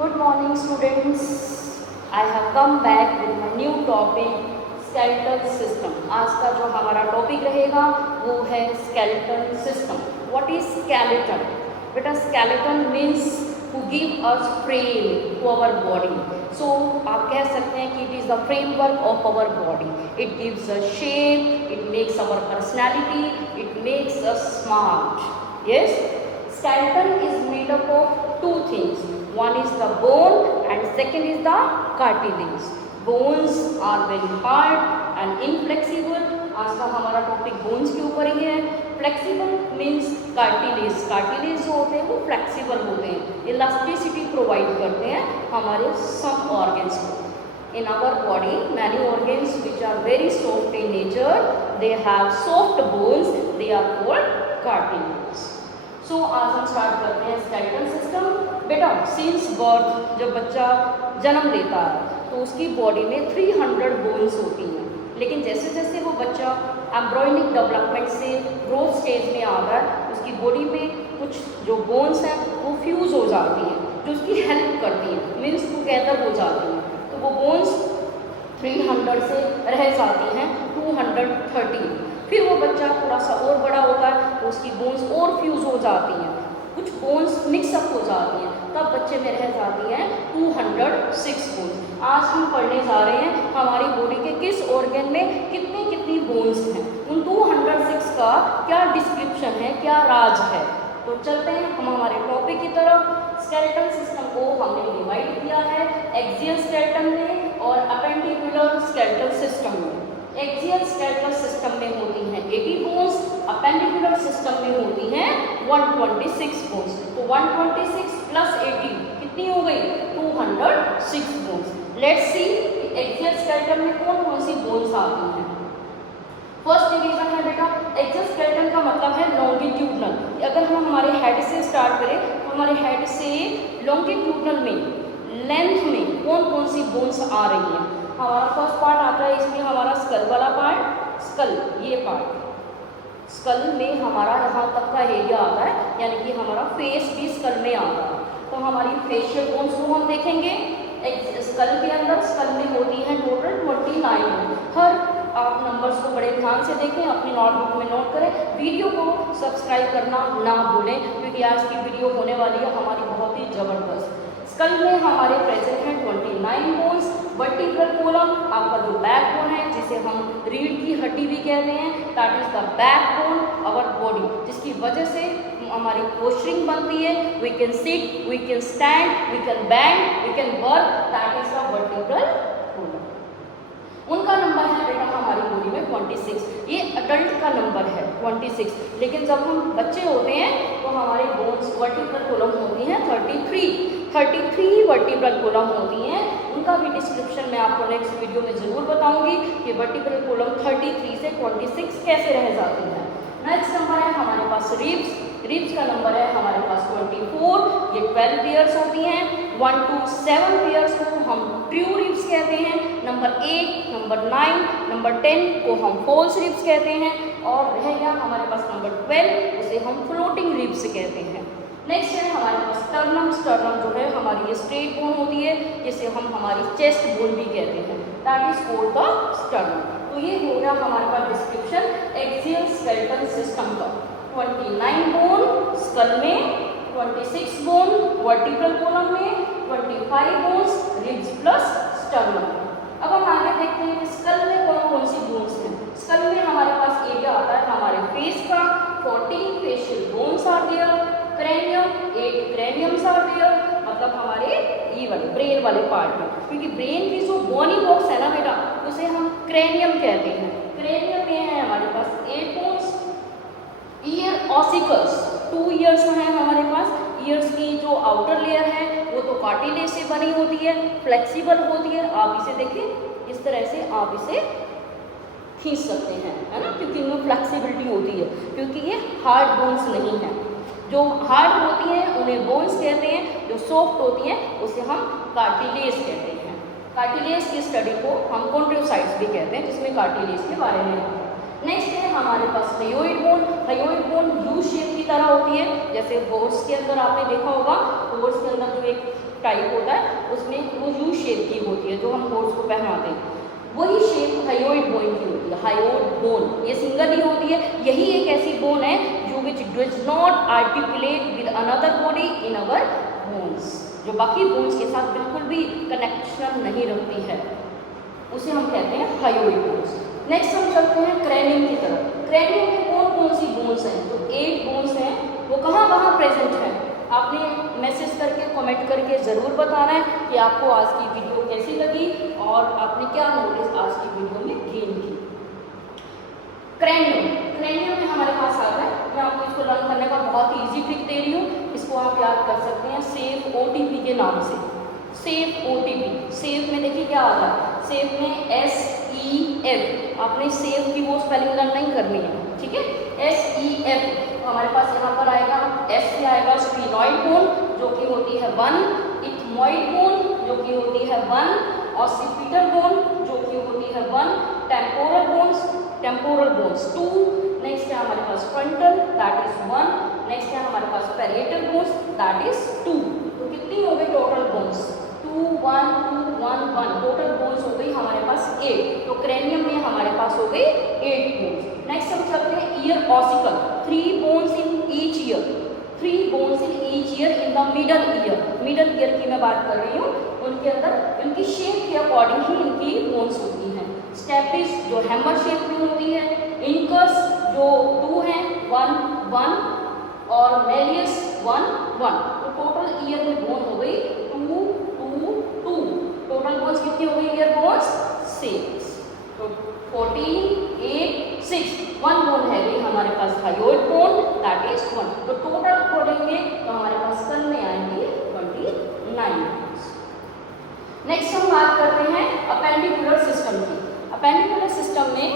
Good morning students. I have come back with my new topic skeletal system. आज का जो हमारा topic रहेगा वो है skeletal system. What is skeleton? बेटा skeleton means to give us frame to our body. So आप कह सकते हैं कि it is the framework of our body. It gives us shape, it makes our personality, it makes us smart. Yes? Skeleton is made up of two things. One is the bone and second is the cartilage. Bones are very hard and inflexible. आज का हमारा topic bones के ऊपर ही है. Flexible means cartilage. Cartilage जो होते हैं वो फ्लेक्सिबल होते हैं, इलास्टिसिटी प्रोवाइड करते हैं हमारे सम ऑर्गन्स को. In our body, many organs which are very soft in nature, they have soft bones. They are called cartilage. So आज हम स्टार्ट करते हैं स्केलेटल सिस्टम. बेटा सिंस बर्थ जब बच्चा जन्म लेता है तो उसकी बॉडी में 300 बोन्स होती हैं, लेकिन जैसे जैसे वो बच्चा एम्ब्रॉयनिक डेवलपमेंट से ग्रोथ स्टेज में आता है उसकी बॉडी में कुछ जो बोन्स हैं वो फ्यूज़ हो जाती हैं जो उसकी हेल्प करती हैं, मीन्स टुगेदर हो जाती हैं. तो वो बोन्स 300 से रह जाती हैं 230. फिर वो बच्चा थोड़ा सा और बड़ा होता है तो उसकी बोन्स और फ्यूज़ हो जाती हैं, कुछ बोन्स मिक्सअप हो जाती हैं, तब बच्चे में रह जाती हैं 206 बोन्स. आज हम पढ़ने जा रहे हैं हमारी बॉडी के किस ऑर्गन में कितनी कितनी बोन्स हैं, उन 206 का क्या डिस्क्रिप्शन है, क्या राज है. तो चलते हैं हम हमारे टॉपिक की तरफ. स्केलेटल सिस्टम को हमने डिवाइड किया है एक्सियल स्केलेटन में और अपेंडिकुलर स्केलेटल सिस्टम में. एक्सियल स्केलेटल सिस्टम में होती हैं 80 बोन्स, अपेंडिकुलर सिस्टम में होती हैं 126 बोन्स. तो 126 प्लस 80 कितनी हो गई 206 bones. Let's see axial skeleton में कौन कौन सी बोन्स आती हैं. फर्स्ट डिवीजन है बेटा एक्सियल स्केलेटन का मतलब है लॉन्गिट्यूडनल. अगर हम हमारे हेड से स्टार्ट करें तो हमारे हेड से लॉन्गिट्यूडनल में लेंथ में कौन कौन सी बोन्स आ रही हैं. हमारा फर्स्ट पार्ट आता है इसमें हमारा स्कल वाला पार्ट. स्कल ये पार्ट, स्कल में हमारा यहाँ तक का एरिया आता है, यानी कि हमारा फेस भी स्कल में आता है. तो हमारी फेशियल बोन्स को हम देखेंगे स्कल के अंदर. स्कल में होती हैं टोटल 29. हर आप नंबर्स को बड़े ध्यान से देखें, अपनी नोटबुक में नोट करें. वीडियो को सब्सक्राइब करना ना भूलें क्योंकि आज की वीडियो होने वाली है हमारी बहुत ही ज़बरदस्त. स्कल में हमारे प्रेजेंट हैं 29 बोन्स. वर्टिब्रल कॉलम आपका जो बैक बोन है जिसे हम रीढ़ की हड्डी भी कहते हैं, that is the back bone our body, जिसकी वजह से हमारी पोस्चरिंग बनती है. We can sit, we can stand, we can bend, we can work, that is the vertebral column. उनका नंबर है बेटा हमारी बॉडी में 26. ये अडल्ट का नंबर है 26, लेकिन जब हम बच्चे होते हैं तो हमारी बोन्स वर्टिब्रल कॉलम होती हैं 33 वर्टिब्रल कॉलम होती हैं. उनका भी डिस्क्रिप्शन मैं आपको नेक्स्ट वीडियो में ज़रूर बताऊंगी कि वर्टिब्रल कॉलम 33 से 26 कैसे रह जाती है. नेक्स्ट नंबर है हमारे पास रिब्स. रिब्स का नंबर है हमारे पास 24. ये 12 पेयर्स होती हैं. 1 to 7 पेयर्स को हम ट्रू रिब्स कहते हैं. नंबर 8, नंबर 9, नंबर 10 को हम फॉल्स रिब्स कहते हैं. और रह गया हमारे पास नंबर 12, उसे हम फ्लोटिंग रिब्स कहते हैं. नेक्स्ट है हमारे पास स्टर्नम. स्टर्नम जो है हमारी ये स्ट्रेट बोन होती है जिसे हम हमारी चेस्ट बोन भी कहते हैं, that is called the sternum. तो ये हो गया हमारे पास डिस्क्रिप्शन एक्सियल स्केलेटल सिस्टम का. 29 बोन स्कल में, 26 बोन वर्टिब्रल कॉलम में, 25 बोन्स रिब्स प्लस स्टर्नम. अब हम आगे देखते हैं कि स्कल में कौन कौन सी बोन्स हैं. स्कल में हमारे पास एरिया आता है हमारे फेस का. 14 facial bones are there. Cranium 8 craniums are there, मतलब हमारे ये वाले ब्रेन वाले पार्ट में, क्योंकि ब्रेन की जो बोनी बॉक्स है ना बेटा उसे हम क्रेनियम कहते हैं. क्रेनियम में है हमारे पास 8 बोन्स. ईयर ऑसिकल्स 2 ईयर्स हैं हमारे पास. ईयर्स की जो आउटर लेयर है वो तो कार्टिलेज से बनी होती है, फ्लेक्सिबल होती है. आप इसे देखिए इस तरह से आप इसे खींच सकते हैं, है ना, क्योंकि इनमें फ्लेक्सिबिलिटी होती है, क्योंकि ये हार्ड बोन्स नहीं है. जो हार्ड होती हैं उन्हें बोन्स कहते हैं, जो सॉफ्ट होती हैं उसे हम कार्टिलेज कहते हैं. कार्टिलेज की स्टडी को हम कॉन्ड्रोसाइट्स भी कहते हैं, जिसमें कार्टिलेज के बारे में आता है. नेक्स्ट है हमारे पास hyoid bone. Hyoid bone U shape की तरह होती है, जैसे हॉर्स के अंदर आपने देखा होगा, हॉर्स के अंदर जो एक टाइप होता है, उसमें वो यू शेप की होती है जो हम हॉर्स को पहनाते हैं, वही शेप हायोइड बोन की होती है। हायोइड बोन ये सिंगल ही होती है, यही एक ऐसी बोन है जो which does not articulate with another body in our bones, जो बाकी बोन्स के साथ बिल्कुल भी कनेक्शन नहीं रखती है, उसे हम कहते हैं हायोइड बोन्स। नेक्स्ट हम चलते हैं क्रैनियम की तरफ। क्रैनियम में कौन कौन सी बोन्स हैं? जो 8 बोन्स हैं वो कहाँ कहाँ प्रेजेंट है? आपने मैसेज करके कमेंट करके ज़रूर बताना है कि आपको आज की वीडियो कैसी लगी और आपने क्या नॉलेज आज की वीडियो में गेन की। क्रैनियम, क्रैनियम में हमारे पास आता है, मैं आपको इसको लर्न करने का बहुत ही ईजी ट्रिक दे रही हूँ, इसको आप याद कर सकते हैं सेफ OTP के नाम से। सेफ OTP, सेफ में देखिए क्या आता है, सेफ में SEF, आपने सेफ की वो स्पेलिंग लर्न नहीं करनी है, ठीक है। SEF तो हमारे पास यहाँ पर आएगा, S से आएगा स्फीनॉइड बोन जो कि होती है 1, इथमॉइड बोन जो कि होती है 1, ऑसिपिटल बोन जो कि होती है 1, टेम्पोरल बोन्स 2, नेक्स्ट है हमारे पास फ्रंटल दैट इज 1, नेक्स्ट है हमारे पास पैरिएटल बोन्स दैट इज 2। तो कितनी हो गई टोटल बोन्स? 2 1 2 1 1, टोटल बोन्स हो गई हमारे पास 8। तो क्रैनियम में हमारे पास हो गई 8 बोन्स। नेक्स्ट हम चलते हैं year ossicle, 3 bones in each year, 3 bones in each year in the middle ear. Middle ear की मैं बात कर रही हूँ, उनके अंदर उनकी शेप के अकॉर्डिंग ही इनकी बोन्स होती हैं। स्टेपिस जो हैमर शेप में होती है, इंकस जो 2 हैं 1 1 और मेलियस 1 1। तो टोटल ईयर में बोन हो गई 2 2 2। टोटल बोन्स कितनी हो गई ईयर बोन्स? 6। तो 14 8 6, 1 बोन है गई हमारे पास हायोइड बोन दैट इज 1। तो टोटल करेंगे तो हमारे पास कल में आएंगे 29। नेक्स्ट हम बात करते हैं अपेंडिकुलर सिस्टम की। अपेंडिकुलर सिस्टम में